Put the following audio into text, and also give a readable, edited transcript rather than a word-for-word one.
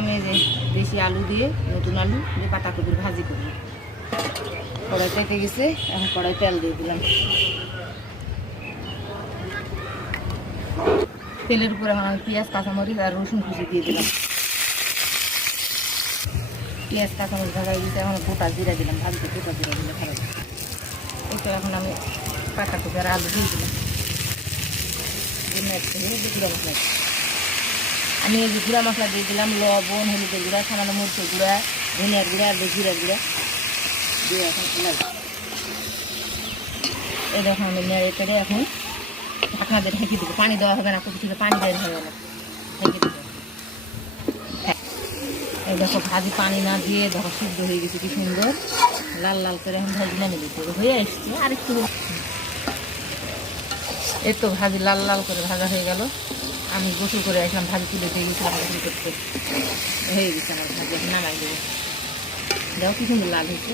আমি এই যে দেশি আলু দিয়ে, নতুন আলু দিয়ে পাতাকপির ভাজি করব। কড়াই পেকে গেছে, এখন কড়াই তেল দিয়ে দিলাম। তেলের উপরে এখন আমি পেঁয়াজ, কাঁচামরিচ আর রসুন কুচি দিয়ে দিলাম। পেঁয়াজ, কাঁচামরিচ ভাজা হয়ে গেছে, এখন গোটা জিরা দিলাম। ভাজতে গোটা জিরা দিলে ভালো লাগে। এটা এখন আমি পাতাকপি আর আলু দিয়ে দিলাম। গুঁড়া মশলা, আমি এই যে গুঁড়া মশলা দিয়ে দিলাম, লবণ, হলুদের গুঁড়া, সামান্য মরিচের গুঁড়া, ধনিয়ার গুঁড়া আর জিরার গুঁড়া দিয়ে এখন এই দেখো আমি নেড়ে তেড়ে এখন ঢাকনা দিয়ে ঢেকে দেবো। পানি দেওয়া হবে না, কপি থেকে পানি বের হবে না, ঢেকে দেবো। এই দেখো ভাজি পানি না দিয়ে দেখো সিদ্ধ হয়ে গেছে, কি সুন্দর লাল লাল করে এখন ভাজি নামে দিতে হয়ে আসছে। আর একটু এই তো ভাজি লাল লাল করে ভাজা হয়ে গেল। আমি গোসল করে আসলাম, ভাজি তুলে দিয়ে গেছিলাম গোসল করতে, হয়ে গেছে আমার ভাজি। এখন নামাই দেবো। দেখো কি সুন্দর লাল হয়েছে।